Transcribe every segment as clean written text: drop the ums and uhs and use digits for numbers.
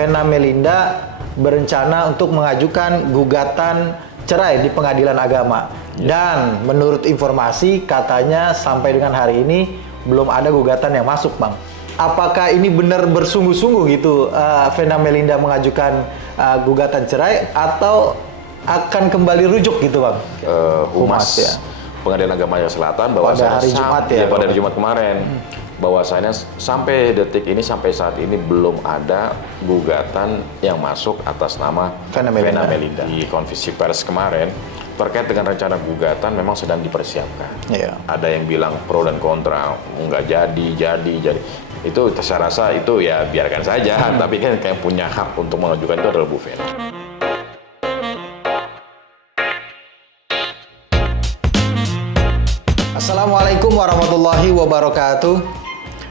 Vena Melinda berencana untuk mengajukan gugatan cerai di pengadilan agama. Dan menurut informasi katanya sampai dengan hari ini belum ada gugatan yang masuk, Bang. Apakah ini benar bersungguh-sungguh gitu Vena Melinda mengajukan gugatan cerai atau akan kembali rujuk gitu, Bang? Humas ya. Pengadilan Agama Jakarta Selatan bahwasanya pada hari Jumat ya, pada hari Jumat kemarin bahwasanya sampai detik ini, sampai saat ini belum ada gugatan yang masuk atas nama Vena Melinda. Di konferensi pers kemarin terkait dengan rencana gugatan memang sedang dipersiapkan. Ada yang bilang pro dan kontra, nggak jadi. Itu saya rasa itu ya biarkan saja, tapi kan yang punya hak untuk mengajukan itu adalah Bu Vena. Assalamualaikum warahmatullahi wabarakatuh.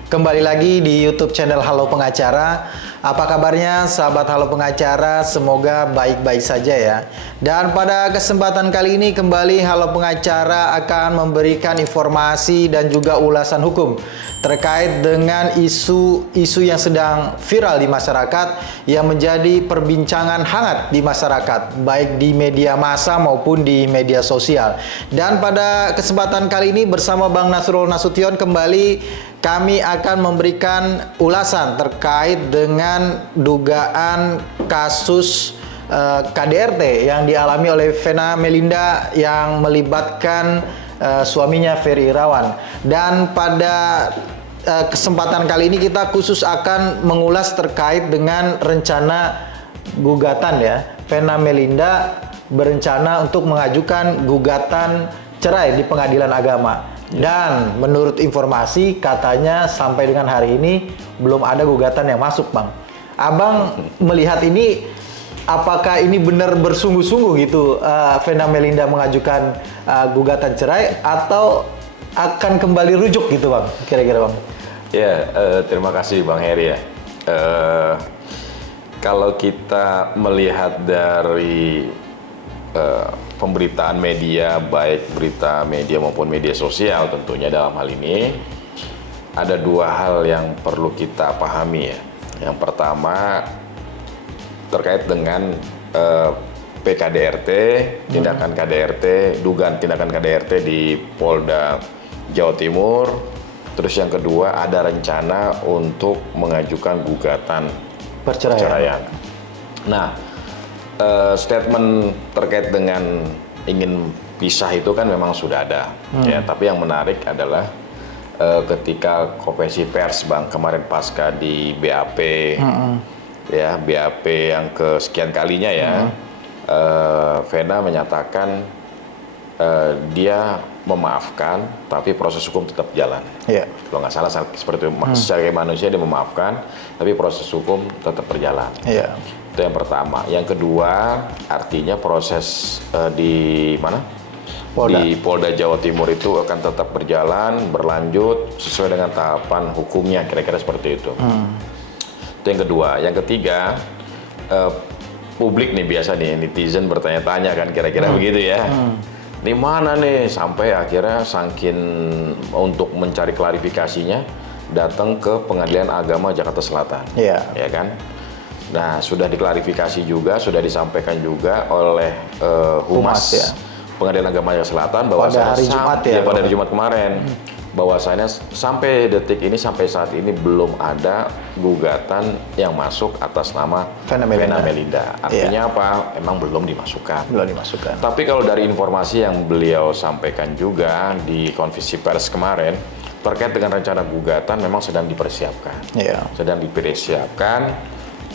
Kembali lagi di YouTube channel Halo Pengacara. Apa kabarnya sahabat Halo Pengacara? Semoga baik-baik saja ya. Dan pada kesempatan kali ini kembali Halo Pengacara akan memberikan informasi dan juga ulasan hukum terkait dengan isu yang sedang viral di masyarakat yang menjadi perbincangan hangat di masyarakat, baik di media massa maupun di media sosial. Dan pada kesempatan kali ini bersama Bang Nasrul Nasution kembali kami akan memberikan ulasan terkait dengan dugaan kasus KDRT yang dialami oleh Vena Melinda yang melibatkan suaminya Ferry Irawan. Dan pada kesempatan kali ini kita khusus akan mengulas terkait dengan rencana gugatan ya. Vena Melinda berencana untuk mengajukan gugatan cerai di pengadilan agama. Dan menurut informasi katanya sampai dengan hari ini belum ada gugatan yang masuk, Bang. Abang melihat ini, apakah ini benar bersungguh-sungguh gitu Vena Melinda mengajukan gugatan cerai atau akan kembali rujuk gitu, Bang? Kira-kira, Bang? Ya, terima kasih Bang Heri ya. Kalau kita melihat dari pemberitaan media, baik berita media maupun media sosial tentunya dalam hal ini, ada dua hal yang perlu kita pahami ya. Yang pertama terkait dengan PKDRT, tindakan KDRT, dugaan tindakan KDRT di Polda Jawa Timur. Terus yang kedua ada rencana untuk mengajukan gugatan perceraian. Nah, statement terkait dengan ingin pisah itu kan memang sudah ada, ya. Tapi yang menarik adalah ketika konferensi pers Bang kemarin pasca di BAP, ya BAP yang kesekian kalinya ya, Vena menyatakan dia memaafkan, tapi proses hukum tetap jalan. Kalau nggak salah seperti itu, secara manusia dia memaafkan, tapi proses hukum tetap berjalan. Itu yang pertama. Yang kedua, artinya proses di mana? Di Polda Jawa Timur itu akan tetap berjalan, berlanjut sesuai dengan tahapan hukumnya, kira-kira seperti itu. Itu yang kedua. Yang ketiga, publik nih biasa nih, netizen bertanya-tanya kan kira-kira begitu ya. Di mana nih sampai akhirnya saking untuk mencari klarifikasinya datang ke Pengadilan Agama Jakarta Selatan. Ya kan? Nah, sudah diklarifikasi juga, sudah disampaikan juga oleh Humas ya. Pengadilan Agama Jakarta Selatan bahwasanya pada hari Jumat kemarin bahwasanya sampai detik ini, sampai saat ini belum ada gugatan yang masuk atas nama Vena Melinda. Artinya apa? Emang belum dimasukkan. Tapi kalau dari informasi yang beliau sampaikan juga di konferensi pers kemarin terkait dengan rencana gugatan memang sedang dipersiapkan.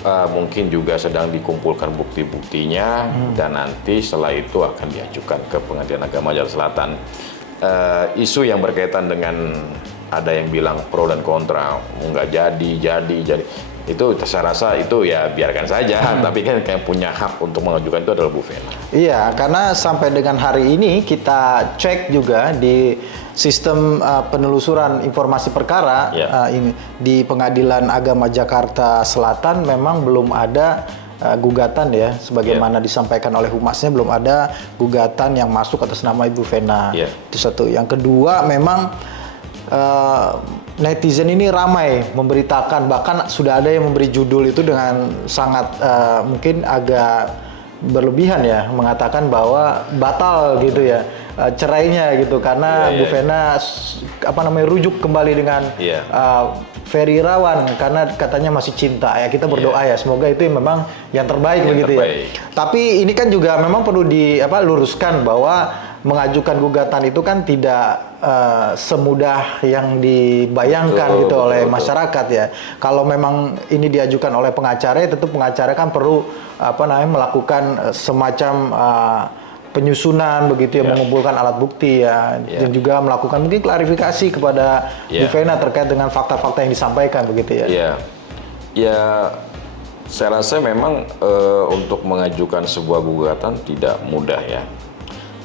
Mungkin juga sedang dikumpulkan bukti-buktinya dan nanti setelah itu akan diajukan ke Pengadilan Agama Jakarta Selatan. Isu yang berkaitan dengan ada yang bilang pro dan kontra, nggak jadi. Itu saya rasa itu ya biarkan saja, tapi kan yang punya hak untuk mengajukan itu adalah Bu Vena. Iya, karena sampai dengan hari ini kita cek juga di sistem penelusuran informasi perkara ini di Pengadilan Agama Jakarta Selatan memang belum ada gugatan ya, sebagaimana disampaikan oleh humasnya, belum ada gugatan yang masuk atas nama Ibu Vena. Itu satu. Yang kedua, memang netizen ini ramai memberitakan, bahkan sudah ada yang memberi judul itu dengan sangat mungkin agak berlebihan ya, mengatakan bahwa batal gitu ya cerainya gitu karena Bu Vena rujuk kembali dengan Ferry Irawan karena katanya masih cinta ya. Kita berdoa ya semoga itu memang yang terbaik begitu ya. Tapi ini kan juga memang perlu luruskan bahwa mengajukan gugatan itu kan tidak semudah yang dibayangkan gitu oleh masyarakat ya. Kalau memang ini diajukan oleh pengacara, ya tentu pengacara kan perlu melakukan semacam penyusunan begitu ya, mengumpulkan alat bukti ya, dan juga melakukan mungkin klarifikasi kepada Bu Vena terkait dengan fakta-fakta yang disampaikan begitu ya. Ya, saya rasa memang untuk mengajukan sebuah gugatan tidak mudah ya.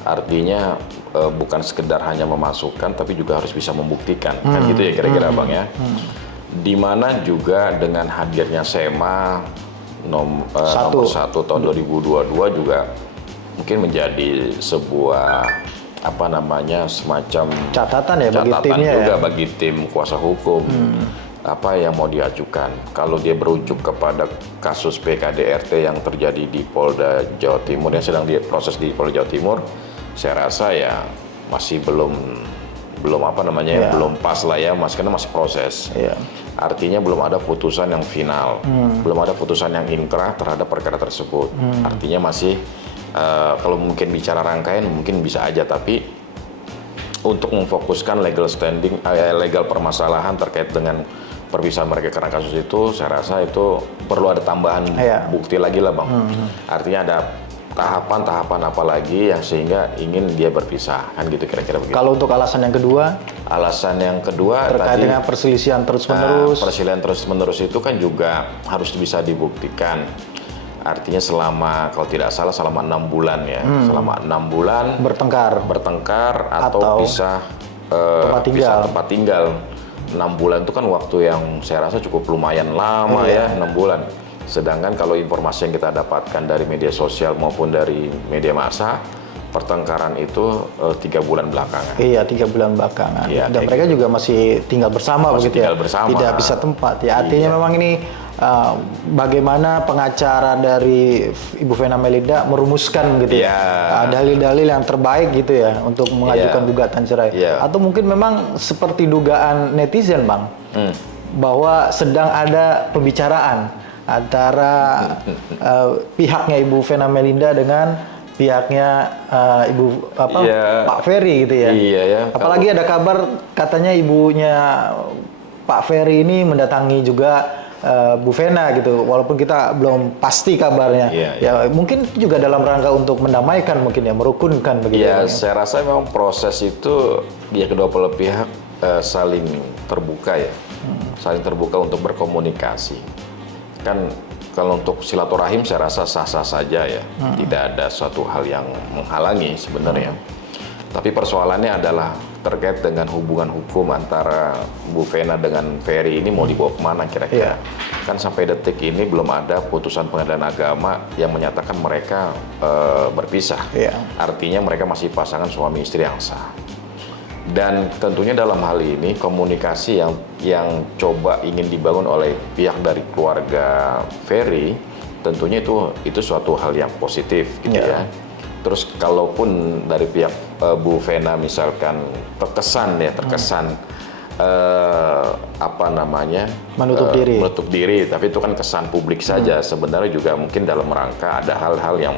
Artinya bukan sekedar hanya memasukkan, tapi juga harus bisa membuktikan, kan gitu ya kira-kira Bang ya. Dimana juga dengan hadirnya SEMA nomor 1 tahun 2022 juga mungkin menjadi sebuah semacam catatan ya bagi timnya juga ya, bagi tim kuasa hukum apa yang mau diajukan. Kalau dia berujuk kepada kasus PKDRT yang terjadi di Polda Jawa Timur yang sedang diproses di Polda Jawa Timur, saya rasa ya masih belum belum pas lah ya Mas, karena masih proses. Artinya belum ada putusan yang final, belum ada putusan yang inkrah terhadap perkara tersebut. Artinya masih kalau mungkin bicara rangkaian mungkin bisa aja, tapi untuk memfokuskan legal standing, legal permasalahan terkait dengan perpisahan mereka karena kasus itu, saya rasa itu perlu ada tambahan bukti lagi lah Bang. Artinya ada tahapan-tahapan apa lagi yang sehingga ingin dia berpisah, kan gitu kira-kira begitu. Kalau untuk alasan yang kedua? Alasan yang kedua terkait tadi, dengan perselisihan terus-menerus. Perselisihan terus-menerus itu kan juga harus bisa dibuktikan. Artinya kalau tidak salah selama 6 bulan ya, selama 6 bulan bertengkar atau pisah tempat tinggal. 6 bulan itu kan waktu yang saya rasa cukup lumayan lama ya, 6 bulan. Sedangkan kalau informasi yang kita dapatkan dari media sosial maupun dari media massa, pertengkaran itu 3 bulan belakangan. Iya, 3 bulan belakangan. Dan mereka juga masih tinggal bersama begitu ya, tidak bisa tempat ya. Artinya memang ini bagaimana pengacara dari Ibu Vena Melinda merumuskan gitu ya, dalil-dalil yang terbaik gitu ya untuk mengajukan gugatan cerai. Atau mungkin memang seperti dugaan netizen Bang, bahwa sedang ada pembicaraan antara pihaknya Ibu Vena Melinda dengan pihaknya Pak Ferry gitu ya. Apalagi ada kabar katanya ibunya Pak Ferry ini mendatangi juga Bu Vena gitu, walaupun kita belum pasti kabarnya. Ya mungkin juga dalam rangka untuk mendamaikan mungkin ya, merukunkan begitu. Saya rasa memang proses itu ya kedua belah pihak saling terbuka ya, saling terbuka untuk berkomunikasi. Kan kalau untuk silaturahim saya rasa sah-sah saja ya, tidak ada suatu hal yang menghalangi sebenarnya. Tapi persoalannya adalah terkait dengan hubungan hukum antara Bu Vena dengan Ferry ini mau dibawa kemana kira-kira. Kan sampai detik ini belum ada putusan pengadilan agama yang menyatakan mereka berpisah. Artinya mereka masih pasangan suami istri yang sah. Dan tentunya dalam hal ini komunikasi yang coba ingin dibangun oleh pihak dari keluarga Ferry, tentunya itu suatu hal yang positif gitu ya. Terus kalaupun dari pihak Bu Vena misalkan terkesan menutup diri, tapi itu kan kesan publik saja. Sebenarnya juga mungkin dalam rangka ada hal-hal yang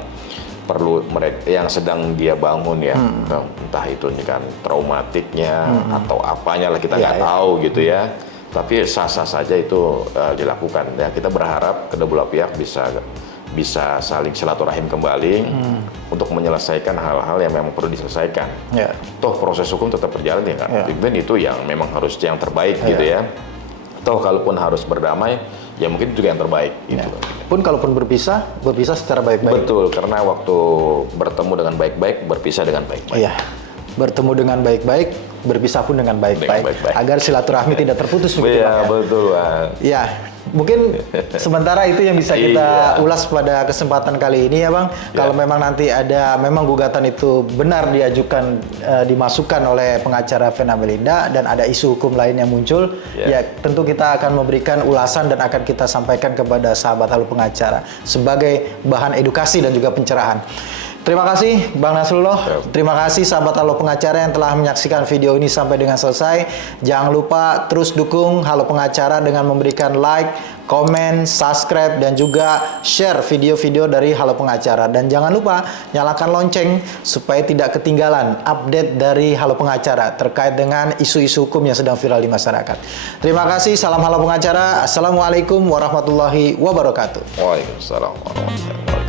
perlu mereka yang sedang dia bangun ya, entah itu kan traumatiknya atau apanya lah kita nggak tahu gitu ya. Tapi sah-sah saja itu dilakukan. Ya kita berharap kedua belah pihak bisa saling silaturahim kembali untuk menyelesaikan hal-hal yang memang perlu diselesaikan. Toh proses hukum tetap berjalan ya kan. Dan itu yang memang harus yang terbaik gitu ya. Toh kalaupun harus berdamai, ya mungkin juga yang terbaik. Gitu. Pun kalaupun berpisah secara baik-baik. Betul, karena waktu bertemu dengan baik-baik, berpisah dengan baik-baik. Bertemu dengan baik-baik, berpisah pun dengan baik-baik, baik-baik. agar silaturahmi tidak terputus begitu, Bang, Iya, ya? betul, Bang. Ya, mungkin sementara itu yang bisa kita Iya. ulas pada kesempatan kali ini ya, Bang. Kalau memang nanti ada memang gugatan itu benar diajukan, dimasukkan oleh pengacara Vena Melinda dan ada isu hukum lain yang muncul, ya tentu kita akan memberikan ulasan dan akan kita sampaikan kepada sahabat Halo Pengacara sebagai bahan edukasi dan juga pencerahan. Terima kasih Bang Nasrullah. Terima kasih sahabat Halo Pengacara yang telah menyaksikan video ini sampai dengan selesai. Jangan lupa terus dukung Halo Pengacara dengan memberikan like, komen, subscribe, dan juga share video-video dari Halo Pengacara. Dan jangan lupa nyalakan lonceng supaya tidak ketinggalan update dari Halo Pengacara terkait dengan isu-isu hukum yang sedang viral di masyarakat. Terima kasih. Salam Halo Pengacara. Assalamualaikum warahmatullahi wabarakatuh. Waalaikumsalam warahmatullahi wabarakatuh.